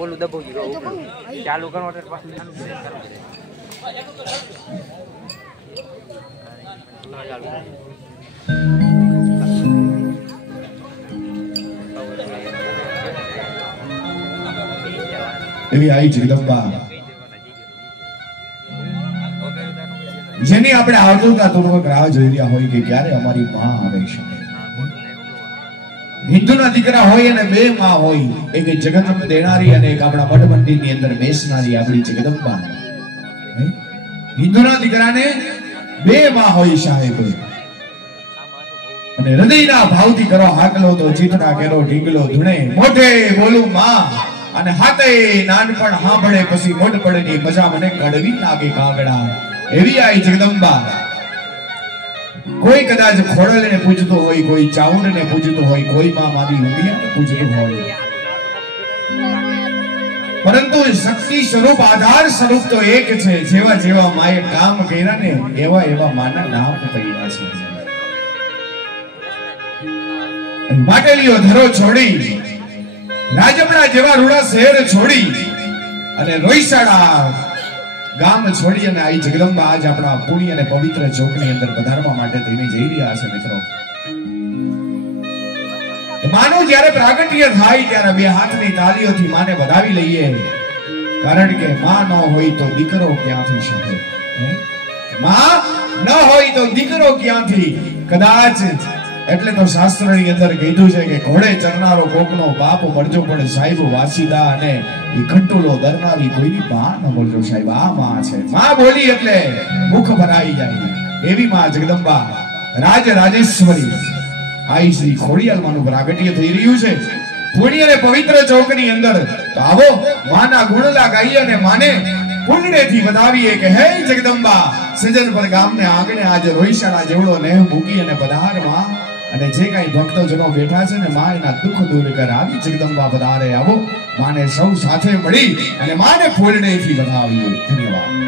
ઓલું દબાવ ચાલુ કરો પાછું એવી આઈ જગદંબા જેની આપણે આતુરતાપૂર્વક રાહ જોઈ રહ્યા હોય કે ક્યારે અમારી માં આવે છે. હિન્દુના દીકરા હોય અને બે માં હોય, એક જગત દેનારી અને એક આપણા મઠ મંદિરની અંદર બેસનારી આપણી જગદંબા. હિન્દુના દીકરાને બે માં હોય સાહેબ, અને હૃદયના ભાવથી કરો હાકલો તો ચિતના કેરો ઢીંગલો ધૂણે, મોઢે બોલું માં અને હાથે નાનપણ સાંભળે પછી મોઢ પડે ની મજા મને કડવી લાગે કાગડા. એવી આઈ જગદંબા. કોઈ કદાચ ખોડલને પૂજતો હોય, કોઈ ચાઉંડને પૂજતો હોય, કોઈ માં મારી ઉમિયાને પૂજતો હોય, પરંતુ શક્તિ સ્વરૂપ આધાર સ્વરૂપ તો એક છે. જેવા જેવા માએ કામ કર્યા ને એવા એવા માના નામ પડ્યા છે. માટેલીઓ ધરો છોડી, રાજમણા જેવા રૂડા શહેર છોડી અને રોઈસાડા ગામ છોડી અને આઈ જગદંબા આજ આપણા પુણ્ય અને પવિત્ર ચોકની અંદર પધારવા માટે થઈને જઈ રહ્યા છે. મિત્રો, માનો જ્યારે પ્રાગટ્ય થાય ત્યારે બે હાથની તાળીઓથી માને વધાવી લઈએ, કારણ કે માં ન હોય તો દીકરો ક્યાંથી શકે? માં ન હોય તો દીકરો ક્યાંથી? કદાચ એટલે તો શાસ્ત્રની અંદર કીધું છે કે ઘોડે ચરનારો કોકનો બાપ મળજો, પણ સાહેબ વાસીદા અને ઈ ખંટોલો દરનારી કોઈની માં ન મળજો સાહેબ. આ માં છે. માં બોલી એટલે મુખ ભરાઈ જાય. એવી માં જગદંબા રાજ રાજેશ્વરી આઈ શ્રી ખોડિયાર માનું પ્રાગટ્ય થઈ રહ્યું છે પુણ્ય અને પવિત્ર ચોકની અંદર. તો આવો માના ગુણલા ગાઈએ અને માને પુણ્યથી વધાવીએ કે હે જગદંબા, સજનપર ગામને આંગણે આજે રોઈશાળા જેવડો નેહ મૂકી અને પધારમાં, અને જે કઈ ભક્તજનો બેઠા છે ને માં એના દુઃખ દૂર કર. આવી જગદંબા પધારે. આવો માને સૌ સાથે મળી અને માને પુણ્યથી વધાવીએ. ધન્યવાદ.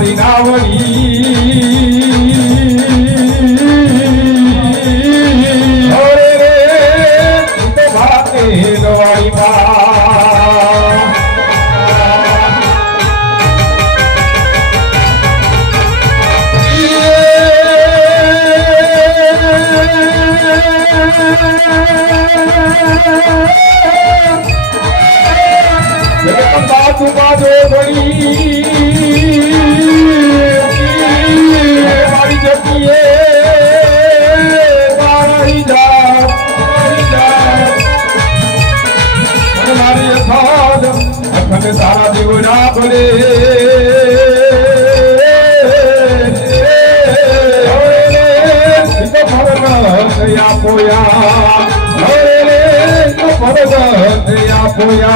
हमारी नावड़ी रे तो भाते गवाई बाजू बाजू बड़ी हमारी जतिए हमारी अखाद अखंड सारा दिवरा बोले या पोया या पोया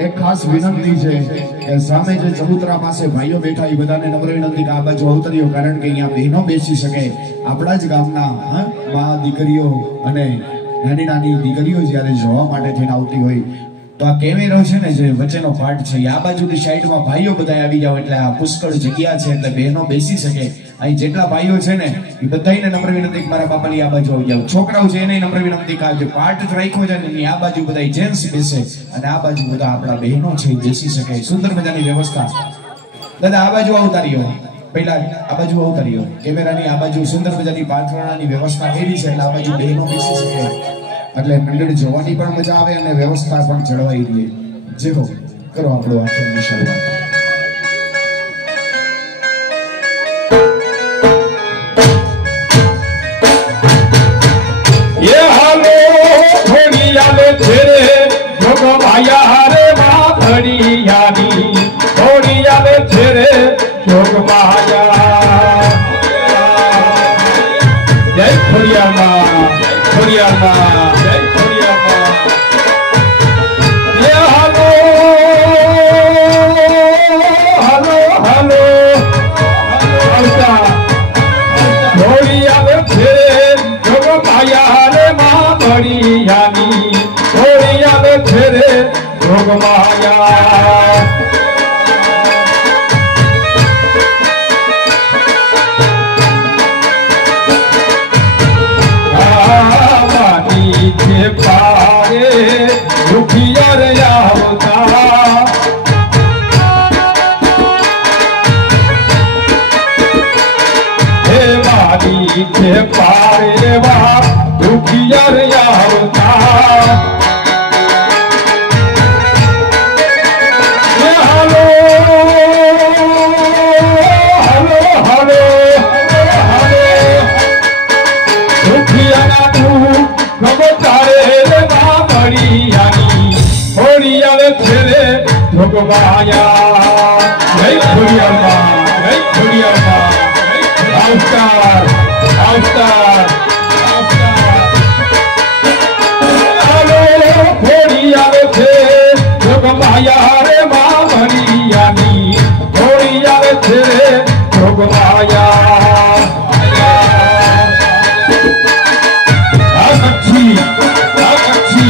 एक खास विनंती है કે સામે જે ચબુતરા પાસે ભાઈઓ બેઠા એ બધાને નમ્ર વિનંતી કે આ બાજુ અવતરીઓ કારણ કે અહીંયા બહેનો બેસી શકે આપણા જ ગામના મા દીકરીઓ અને નાની નાની દીકરીઓ જ્યારે જોવા માટે થઈને આવતી હોય તો આ કેમેરો છે ને જે વચ્ચેનો પાર્ટ છે આ બાજુની સાઈડમાં ભાઈઓ બધા આવી જાવ એટલે આ પુષ્કળ જગ્યા છે એટલે બહેનો બેસી શકે અહીં જેટલા ભાઈઓ છે ને એ બધાને નમ્ર વિનંતી મારા બાપાની આ બાજુ આવી જાવ છોકરાઓ છે એને નમ્ર વિનંતી કે જે પાર્ટ રાખ્યો છે ને આ બાજુ બધા જેન્ટ્સ બેસે અને આ બાજુ બધા આપણા બહેનો છે બેસી શકે સુંદર મજાની વ્યવસ્થા દાદા આ બાજુ અવતારીઓ પહેલા આ બાજુ અવતારીઓ કેમેરાની આ બાજુ સુંદર મજાની પાથરણાની વ્યવસ્થા કરી છે એટલે આ બાજુ બહેનો બેસી શકે એટલે મંડળ જોવાની પણ મજા આવે અને વ્યવસ્થા પણ જળવાઈ રહે જે હો કરો આપણો આખ્યાનની શરૂઆત ये हालो थोड़ी याद तेरे लोग माया रे माधड़ी यानी थोड़ी याद तेरे लोग माया जय खोड़िया माँ जय खोड़िया माँ ये हालो हालो हालो थोड़ी याद तेरे लोग माया यानी थोड़ी याद तेरे रोग माया मानी के पारे दुखिया रे आवता हे मानी के पारे वा दुखिया रे आवता हालो हालो हालो हालो दुखिया ना तू भगतारे रे बाबड़ी यानी होड़िया रे तेरे भगवाया जय खोड़िया माँ जय खोड़िया माँ अवतार अवतार माया रे मामरियानी थोड़ी याद तेरे भोग माया अच्छी अच्छी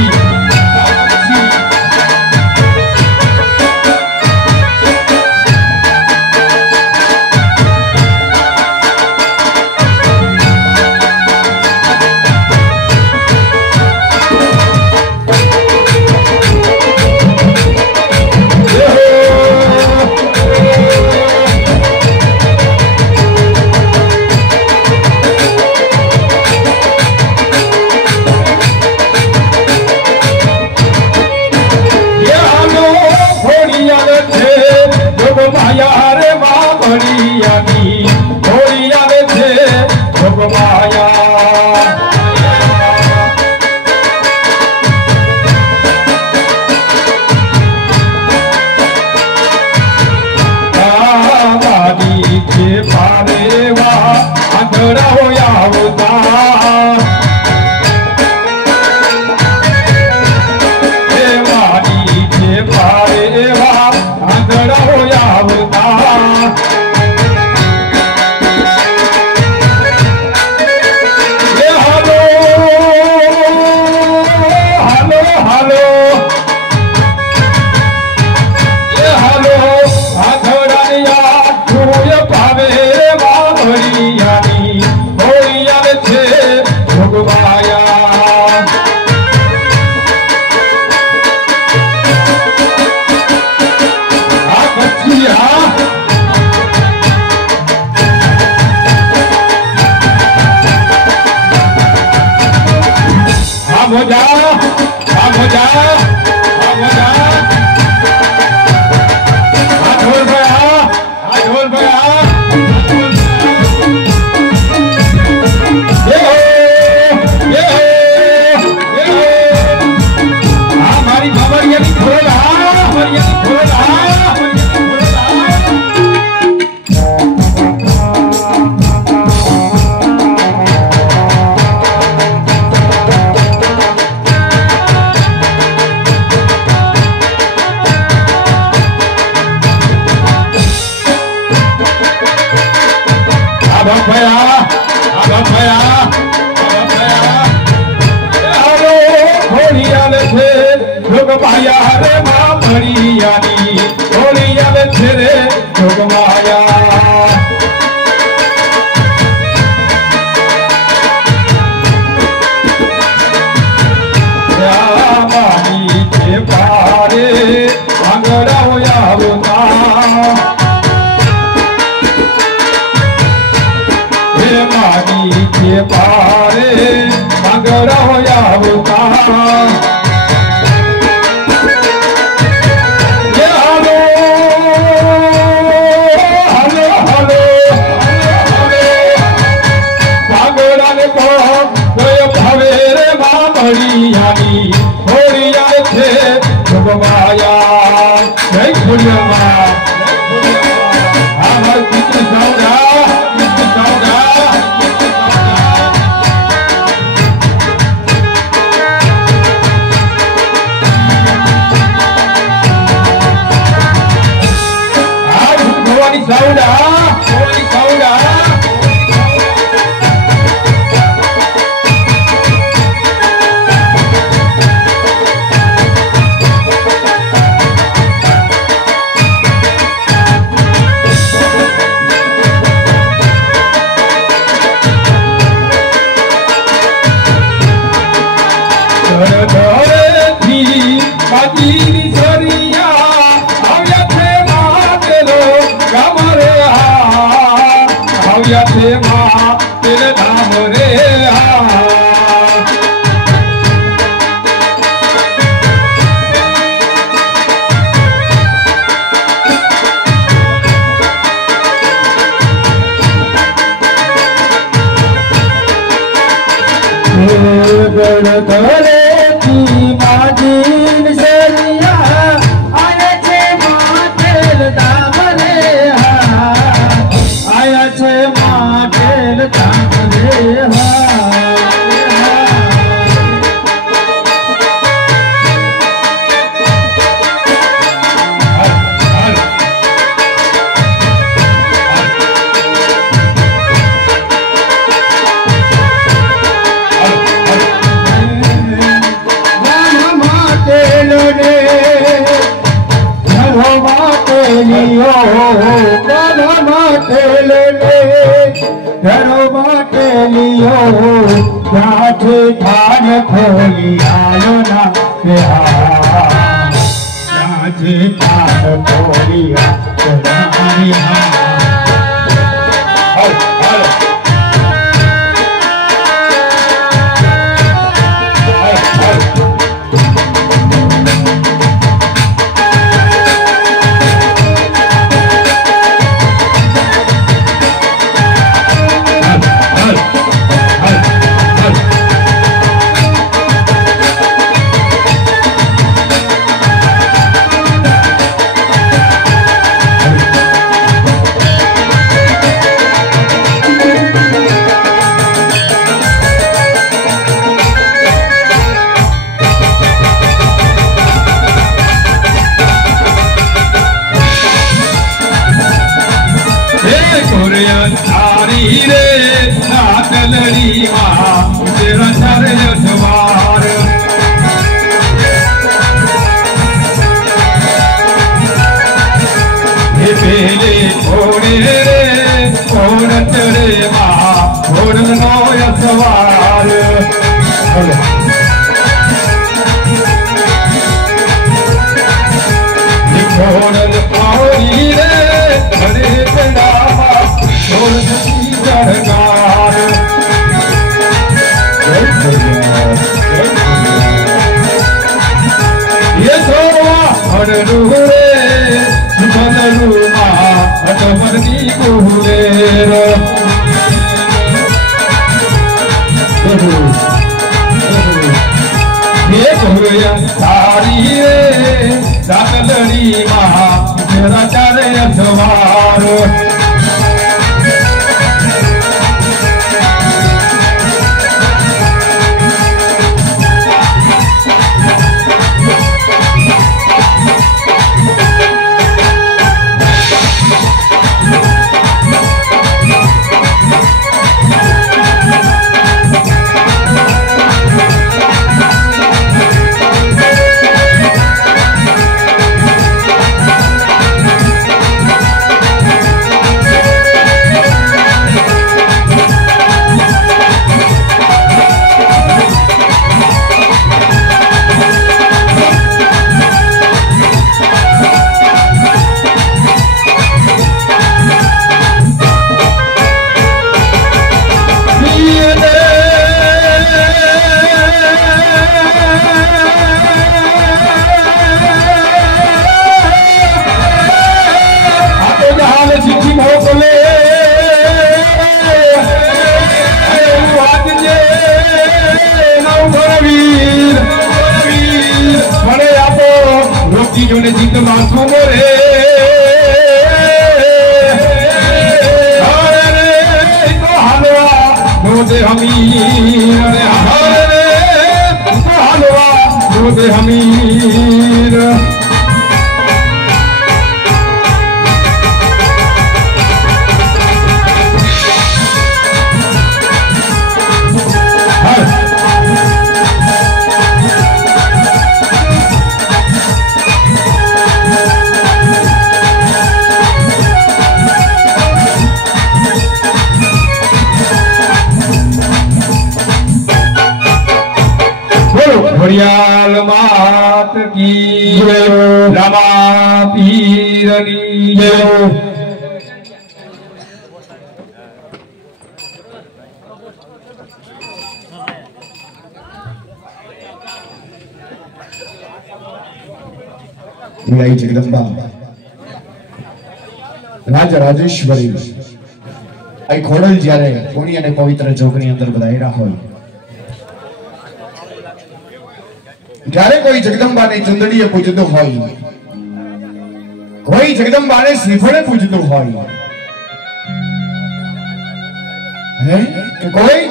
माया रे माँ भड़ियानी होली आवे छे जोग माया पारेवा अंधड़ा होया होता देवानी के पारेवा अंधड़ा होया होता ये हालो हालो हालो ये हालो अंधड़िया छूय पावे भड़ियानी होली आवे छे जोग माया आ बच्चिया हम हो जा हम हो जा हम हो जा ढोल भया हमारी खबरिया भी खोला खबरिया भी खोला अब भया होली आवे छे जोग माया रे माँ भड़ियानी होली आवे छे रे जोग माया मानी के पारे अंगड़ा होया होता मानी के पारे अंगड़ा होया होता ये हालो हालो हालो अंगड़ा ने को गयो भावे रे माँ भड़ियानी होली आवे छे जोग माया जय खुलिया माँ हमार पितृ सौदा Sauda, holy Sauda. थे माँ तेरे धाम रे गढ़ की माजीन सरिया आया छे माँ तेल धाम रे आया छे माँ तेल धाम रे घरों बाटे लियो जाके थान खोली आयो ना जाके थान खोली अंधारी रे रात लड़ी माँ तेरा चर अखबार पेले घोड़े रे घोड़ चढ़े माँ घोड़ नो सवार घोड़ पावरी रे हरे चढ़ावा घोड़ नदी चढ़गार ये सोवा हर रे बनरूमा अटमनी कुलेर ये घोड़िया सारी रे दातलड़ी महा तेरा चारे अखबार जीत माथू रे तो हलवा नो दे हमीर अरे तो हलवा नो दे हमीर घड़ियाल मात की रमा पीरनी आई जगदंबा राजा राजेश्वरी आई खोडल જ્યારે પુણ્ય અને પવિત્ર જોગની અંદર બધાયરા હોય જ્યારે કોઈ જગદંબાને ચંદડીએ પૂજતો હોય કોઈ જગદંબાને શ્રીફળે પૂજતો હોય હે કે કોઈ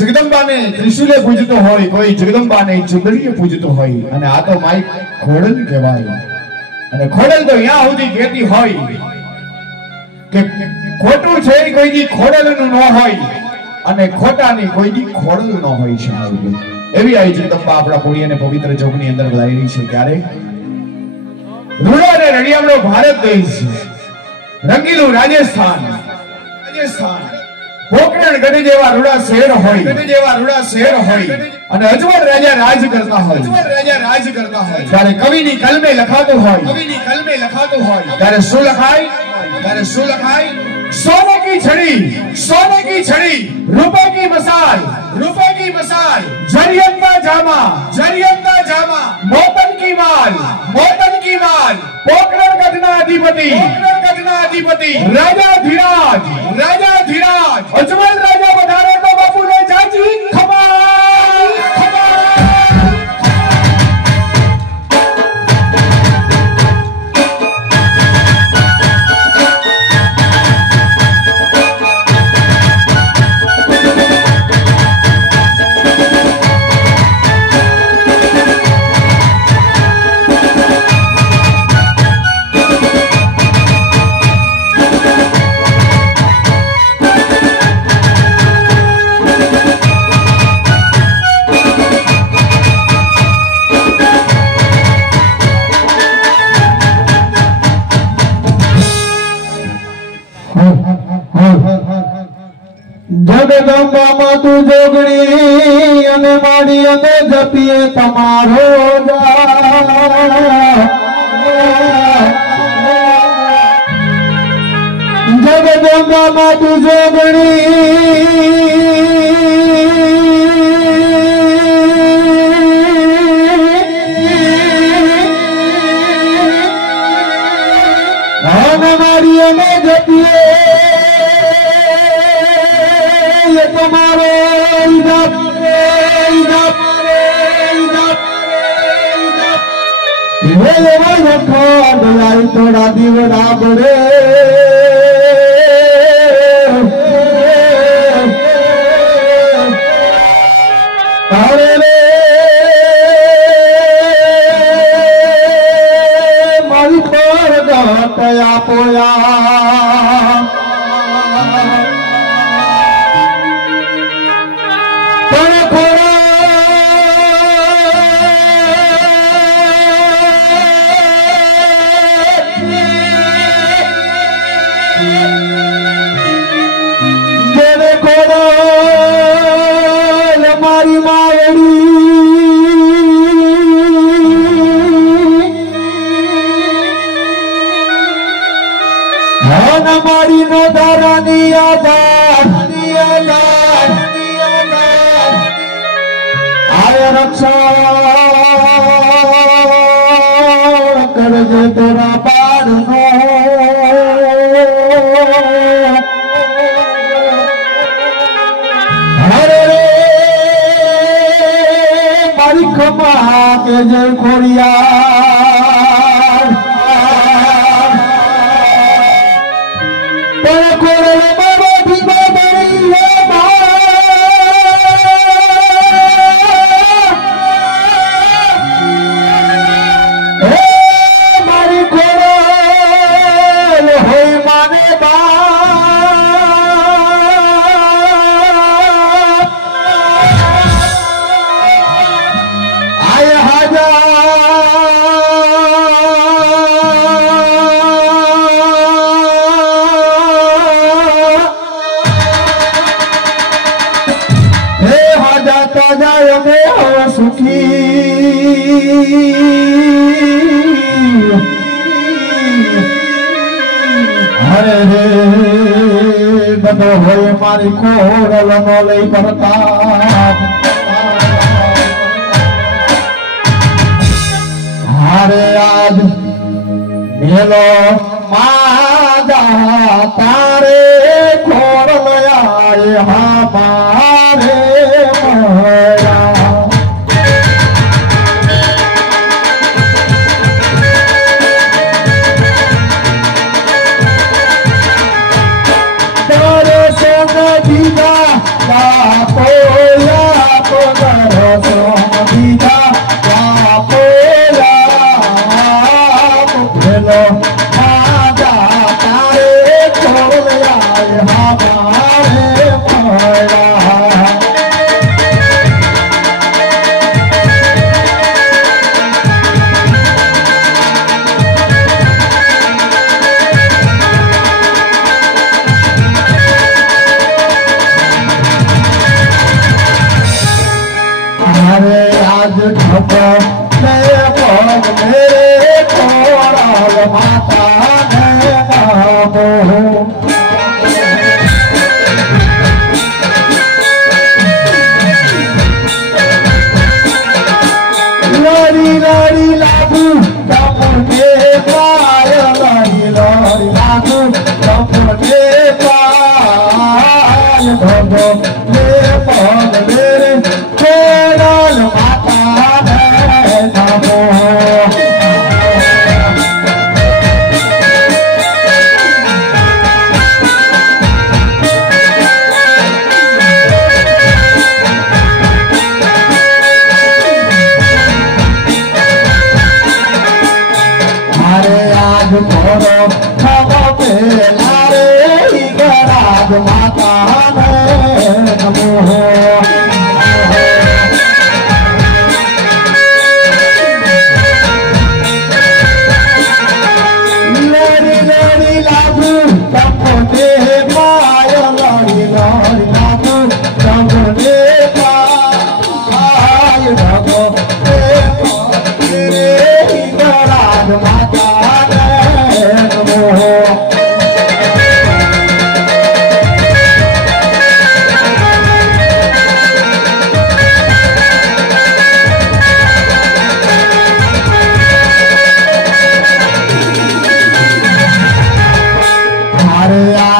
જગદંબાને ત્રિશુલે પૂજતો હોય કોઈ જગદંબાને ચંદડીએ પૂજતો હોય અને આ તો માઈ ખોડલ કહેવાય અને ખોડલ તો યા સુધી કહેતી હોય કે ખોટું છે કોઈ દી ખોડલનું ન હોય અને ખોટાની કોઈ દી ખોડલ ન હોય છે એવી આ જગદંબા આપણા પુણ્ય અને પવિત્ર જોગની અંદર બધાઈ રહી છે ત્યારે રૂડો અને રળિયામણો ભારત દેશ છે રંગીલું રાજસ્થાન પોકરણ ગઢ જેવા રૂડા શહેર હોય અને અજવર રાજા રાજ કરતા હોય ત્યારે કવિની કલમે લખાતું હોય ત્યારે શું લખાય सोने की छड़ी रुपए की मसाल जरियंदा जामा मोतन की माल पोकरण गढ़ना अधिपति राजा धीराज अजमल राजा बधारे तो बापू ने चाची खमा જગદંબામાં તું જોગણી અને માડી અમે જપીએ તમારો જગદંબામાં તું જોગણી અને માડી અમે જપીએ તમારો થોડા દીવડા બળે અરે રે મારી પર ગટયા પોયા મારી નો દારાની આય રક્ષણ કરજે તોરા બારનો હરે રે મારી ખમા કે જય ખોડિયાર હરે રે બધો હોય મારી ખોડલ નો લઈ પરતાપ હારે આજ મેલો માદા તારે ખોડલ આય હા મારે મોયા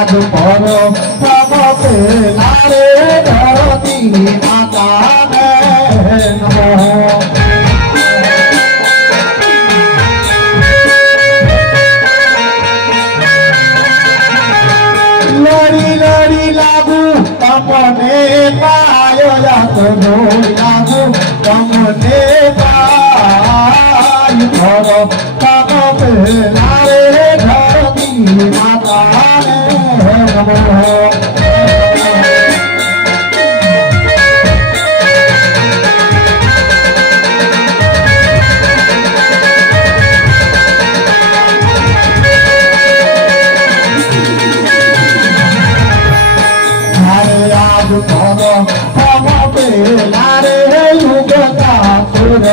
आज पर सबके लारे धरती माता नमो लड़ी लड़ी लागू तमने पायो या तो लागू तमने पायो धरो तम पे लारे धरती माता नमो हम पे लारे युगता सुर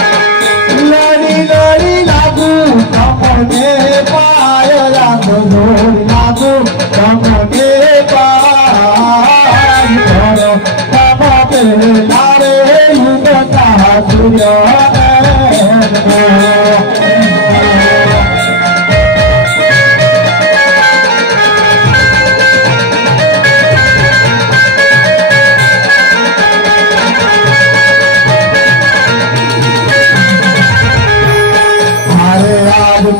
लड़ी लड़ी लागू तमने पाय लागू लागू तमने पाय हम पे लारे युगता सुर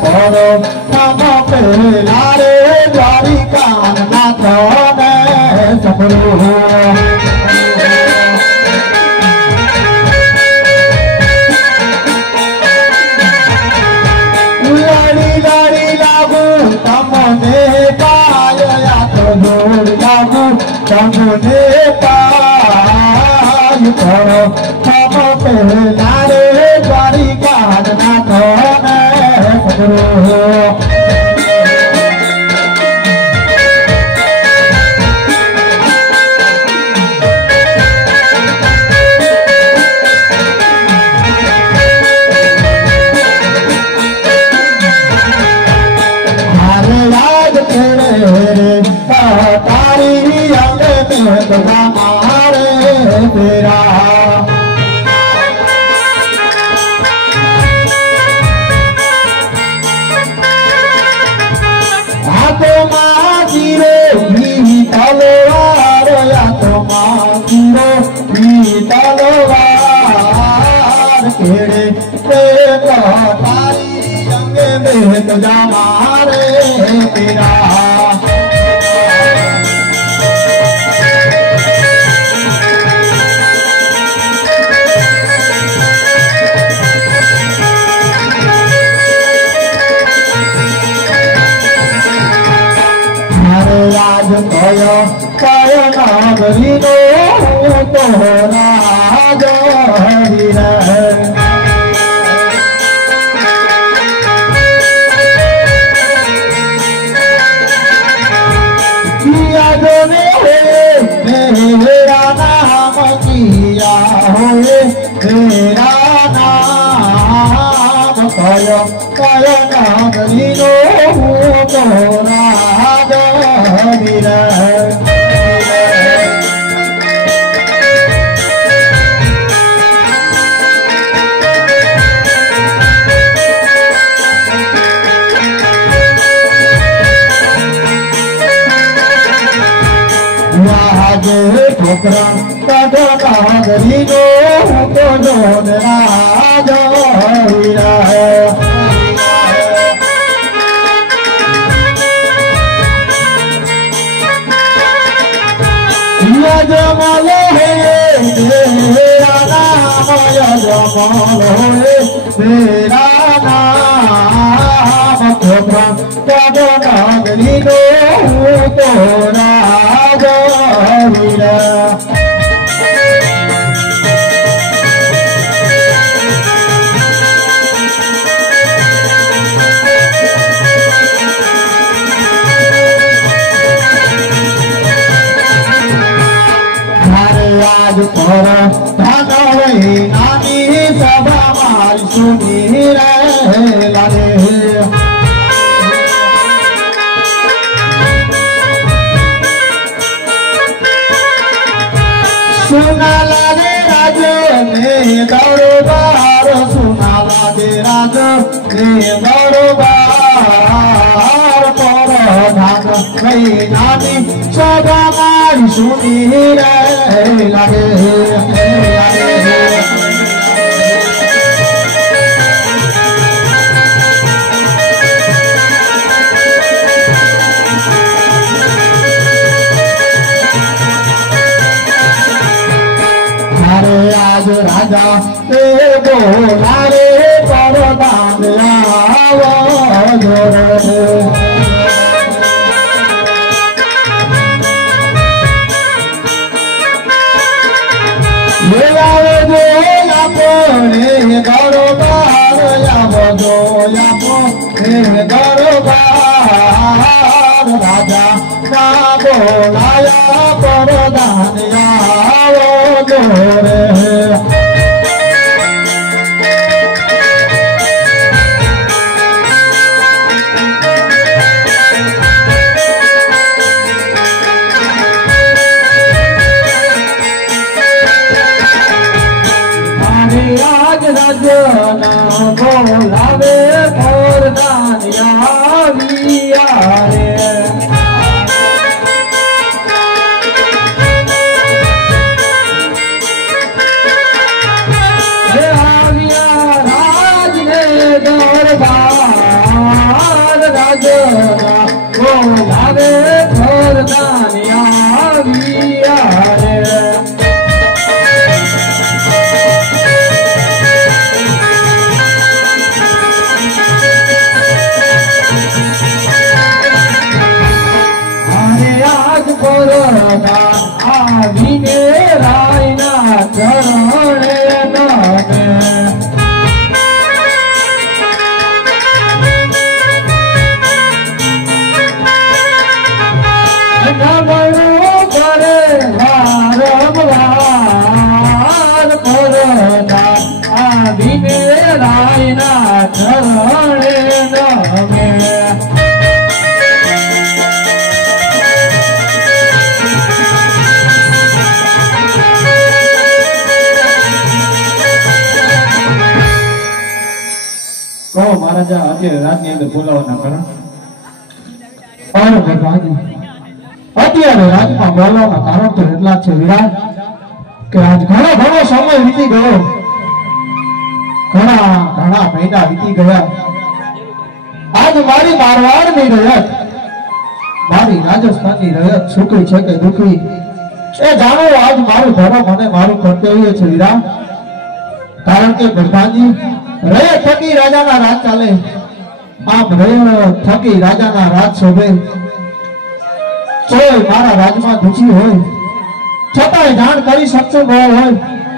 करो तम पे लारे द्वारिका नाथ सपरो लड़ी लड़ी लागू तमने पाय तो लागू तमने पाय करो तम पे लारे द्वारिका नाथ तारी अंग में तुम्हारे तेरा तलवार या तो मारो तलवार केड़े तारी अंग में तो मारे तेरा आज कयो कयो नागरी नो तोरा गहरी रहे किया जो ने मेरा नाम किया होए मेरा नाम कयो कयो नागरी नो तोरा ठोकरा कदो नागरी नो तो जोन राजा है यजमाल है तेरा नाम यजमाल है तेरा नाम ठोकरा कदो नागरी नो तो राजा आज पर धनवई नानी सभा मारी सुनी બરોબર પરધાન મહિનાની સદા મારી સુની રે લાગે आज राजा ते बोला रे परदान आवो जोरे लेवावे जो यापोने दरबार यावो जो यापोने दरबार राजा ना बोलाया परदान आवो जोरे आज राजना बोलावे परदान आविया रे आविया राज ने दरबार राजना बोलावे परदान आविया रे आविने रायना चरणे नामे नमणो करे वारंवार परदा आविने रायना चरणे नामे कहो महाराजा અત્યારે રાજની અંદર બોલાવવાના કારણ અરે ભગવાનજી અત્યારે રાજમાં બોલાવવાના કારણ તો એટલા છે વિરાટ કે આજ ઘણો સમય વીતી ગયો ઘણા મહિના વીતી ગયા આજ મારી મારવાડની રયત મારી રાજસ્થાનની રયત સુખી છે કે દુખી એ જાણો આજ મારું ધર્મ અને મારું કર્તવ્ય છે વિરાટ કારણ કે ભગવાનજી રય થકી રાજાના રાજ ચાલે આમ રય થકી રાજાના રાજ શોભે કોઈ મારા રાજમાં દુખી હોય છતાંય જાણ કરી શકતો ન હોય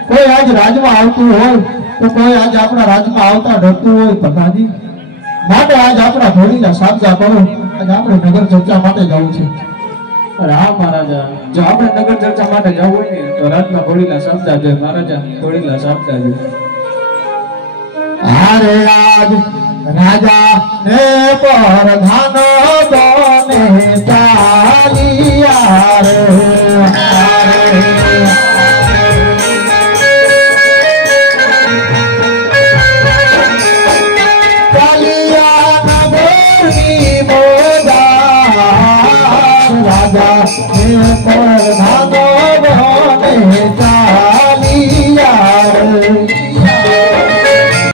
કોઈ આજ રાજમાં આવતું હોય તો કોઈ આજ આપણા રાજમાં આવતા ડરતું હોય પ્રધાનજી માટે આજ આપણા ઘોડીના સાબજા કરો આજ આપણે નગર ચર્ચા માટે જવું છે અરે હા મહારાજા જો આપણે નગર ચર્ચા માટે જવું હોય ને તો રાજમાં ઘોડીના સાબજા જોઈએ મહારાજા ઘોડીના સાબજા જોઈએ अरे आज राजा ने परधान बने चालिया रे चालिया नगरी मोदा राजा ने